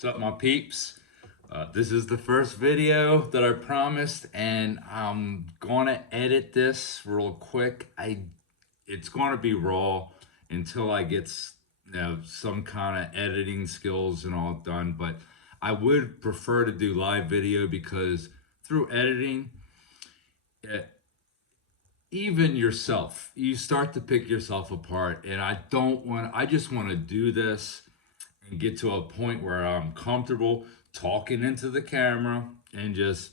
What's up, my peeps? This is the first video that I promised, and I'm gonna edit this real quick. It's gonna be raw until I get some kind of editing skills and all done. But I would prefer to do live video because through editing, eh, even yourself, you start to pick yourself apart. And I just want to do this and get to a point where I'm comfortable talking into the camera and just,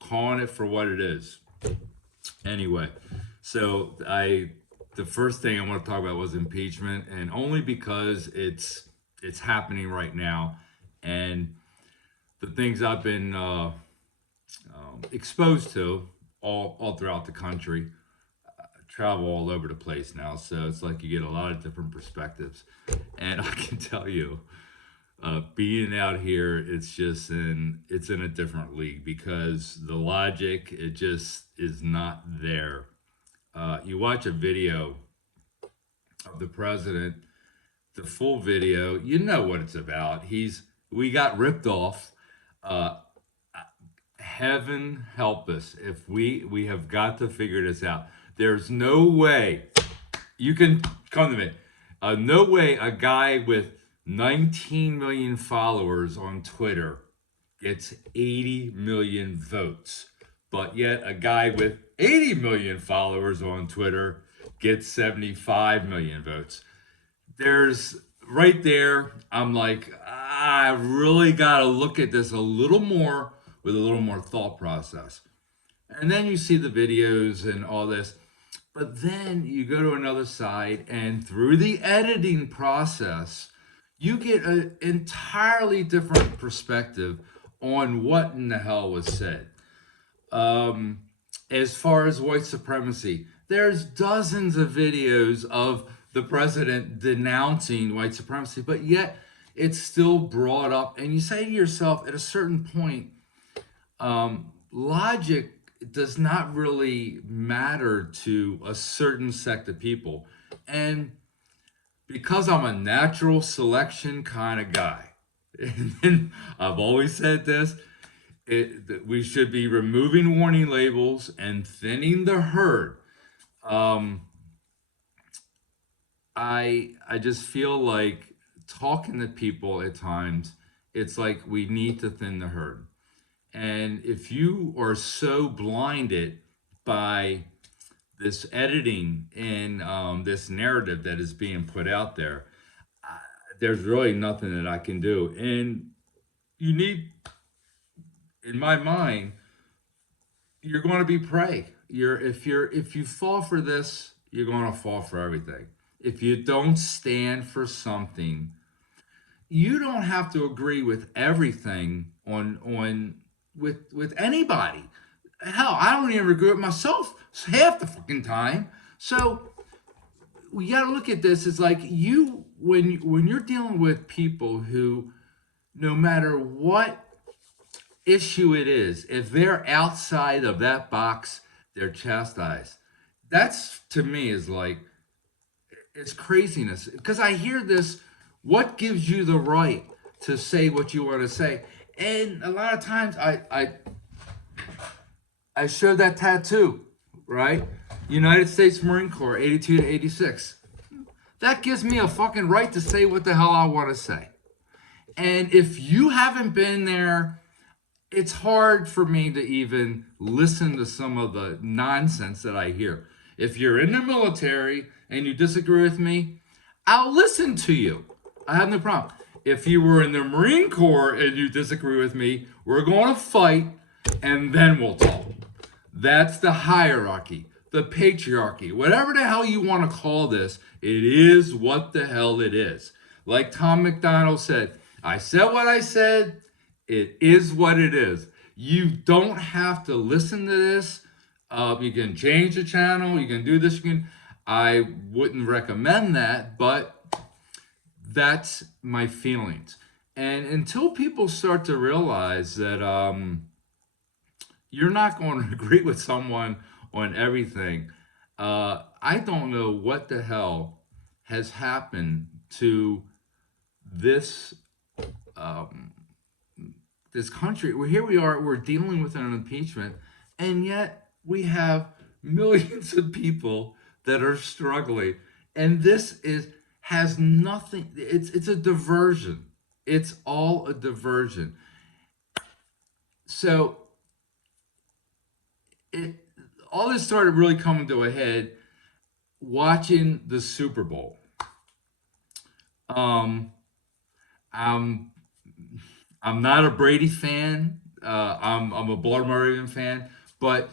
calling it for what it is. Anyway, so the first thing I want to talk about was impeachment, and only because it's happening right now, and the things I've been exposed to all throughout the country. Travel all over the place now, so it's like you get a lot of different perspectives. And I can tell you, being out here, it's in a different league because the logic, it just is not there. You watch a video of the president, the full video, you know what it's about. We got ripped off. Heaven help us if we have got to figure this out. There's no way you can come to me. No way a guy with 19 million followers on Twitter gets 80 million votes, but yet a guy with 80 million followers on Twitter gets 75 million votes. There's right there. I'm like, I really got to look at this a little more with a little more thought process. And then you see the videos and all this. But then you go to another side, and through the editing process, you get an entirely different perspective on what in the hell was said. As far as white supremacy, there's dozens of videos of the president denouncing white supremacy, but yet it's still brought up. And you say to yourself, at a certain point, logic does not really matter to a certain sect of people. And because I'm a natural selection kind of guy, and I've always said this, that we should be removing warning labels and thinning the herd. I just feel like talking to people at times, it's like we need to thin the herd. And if you are so blinded by this editing and this narrative that is being put out there, there's really nothing that I can do. And you need, in my mind, you're going to be prey. If you fall for this, you're going to fall for everything. If you don't stand for something, you don't have to agree with everything with anybody. Hell, I don't even agree with myself half the fucking time. So we got to look at this as like when you're dealing with people who, no matter what issue it is, if they're outside of that box, they're chastised. That's, to me, is like, it's craziness. Because I hear this, what gives you the right to say what you want to say? And a lot of times I show that tattoo, right? United States Marine Corps, 82 to 86. That gives me a fucking right to say what the hell I want to say. And if you haven't been there, it's hard for me to even listen to some of the nonsense that I hear. If you're in the military and you disagree with me, I'll listen to you. I have no problem. If you were in the Marine Corps and you disagree with me, we're going to fight and then we'll talk. That's the hierarchy, the patriarchy, whatever the hell you want to call this, it is what the hell it is. Like Tom McDonald said, I said what I said, it is what it is. You don't have to listen to this. You can change the channel, you can do this, I wouldn't recommend that, but that's my feelings. And until people start to realize that you're not going to agree with someone on everything, I don't know what the hell has happened to this this country. Well, here we are. We're dealing with an impeachment, and yet we have millions of people that are struggling, and this is has nothing. It's a diversion. It's all a diversion. So it all this started really coming to a head watching the Super Bowl. Um, I'm I'm not a Brady fan. I'm a Baltimore Ravens fan. But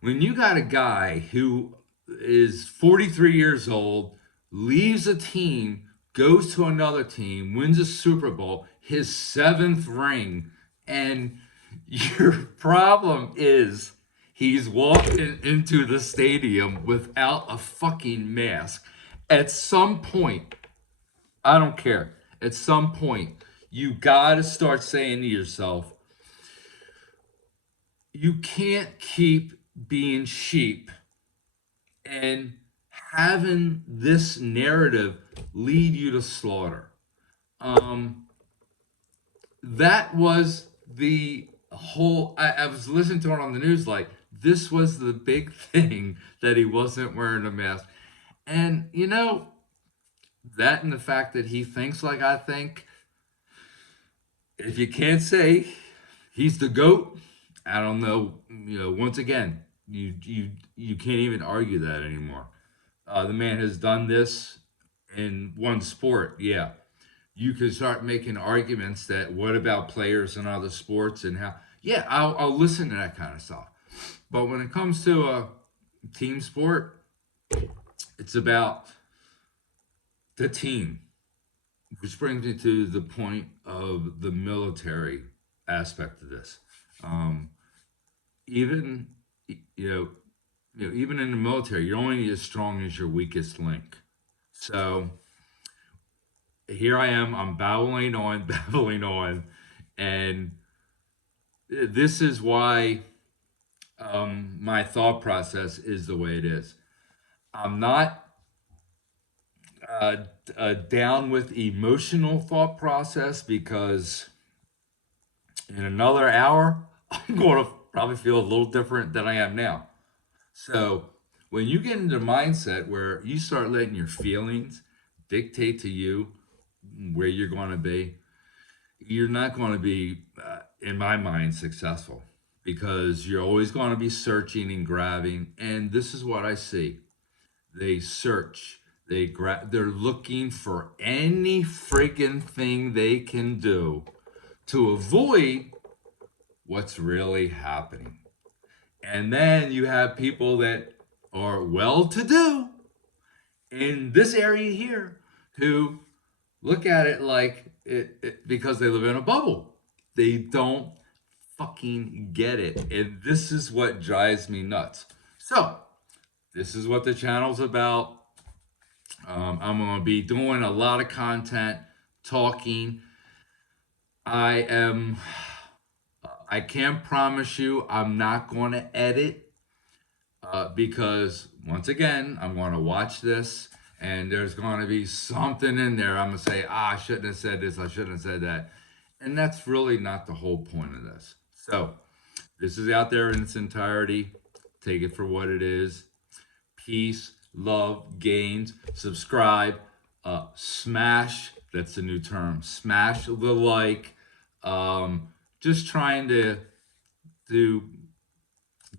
when you got a guy who is 43 years old, leaves a team, goes to another team, wins a Super Bowl, his seventh ring, and your problem is he's walking into the stadium without a fucking mask. At some point, I don't care. At some point, you gotta start saying to yourself, you can't keep being sheep and having this narrative lead you to slaughter. Um, that was the whole. I was listening to it on the news, like, this was the big thing that he wasn't wearing a mask. And, that and the fact that he thinks like I think, if you can't say he's the GOAT, I don't know. Once again, you can't even argue that anymore. The man has done this in one sport. Yeah, you can start making arguments that what about players in other sports and how. Yeah, I'll listen to that kind of stuff. But when it comes to a team sport, it's about the team, which brings me to the point of the military aspect of this. Um, even you know, even in the military, you're only as strong as your weakest link. So here I am. I'm babbling on, babbling on, and this is why my thought process is the way it is. I'm not down with emotional thought process because in another hour, I'm going to probably feel a little different than I am now. So when you get into the mindset where you start letting your feelings dictate to you where you're going to be, you're not going to be, in my mind, successful because you're always going to be searching and grabbing. And this is what I see. They search, they're looking for any freaking thing they can do to avoid what's really happening. And then you have people that are well to do in this area here who look at it like because they live in a bubble. They don't fucking get it. And this is what drives me nuts. So, this is what the channel's about. I'm going to be doing a lot of content, talking. I am. I can't promise you I'm not going to edit because, once again, I'm going to watch this and there's going to be something in there. I'm going to say, I shouldn't have said this. I shouldn't have said that. And that's really not the whole point of this. So, this is out there in its entirety. Take it for what it is. Peace, love, gains. Subscribe. Smash. That's a new term. Smash the like. Just trying to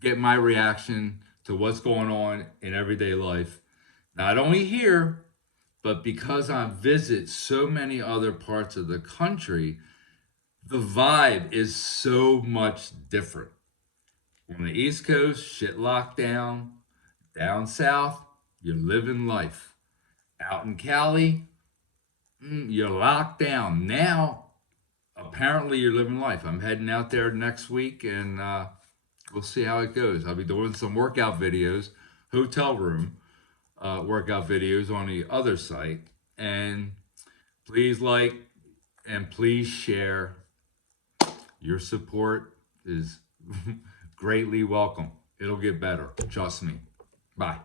get my reaction to what's going on in everyday life. Not only here, but because I visit so many other parts of the country, the vibe is so much different. On the East Coast, shit locked down. Down south, you're living life. Out in Cali, you're locked down. Now, apparently, you're living life. I'm heading out there next week and we'll see how it goes. I'll be doing some workout videos, hotel room workout videos on the other site. And please like and please share. Your support is greatly welcome. It'll get better. Trust me. Bye.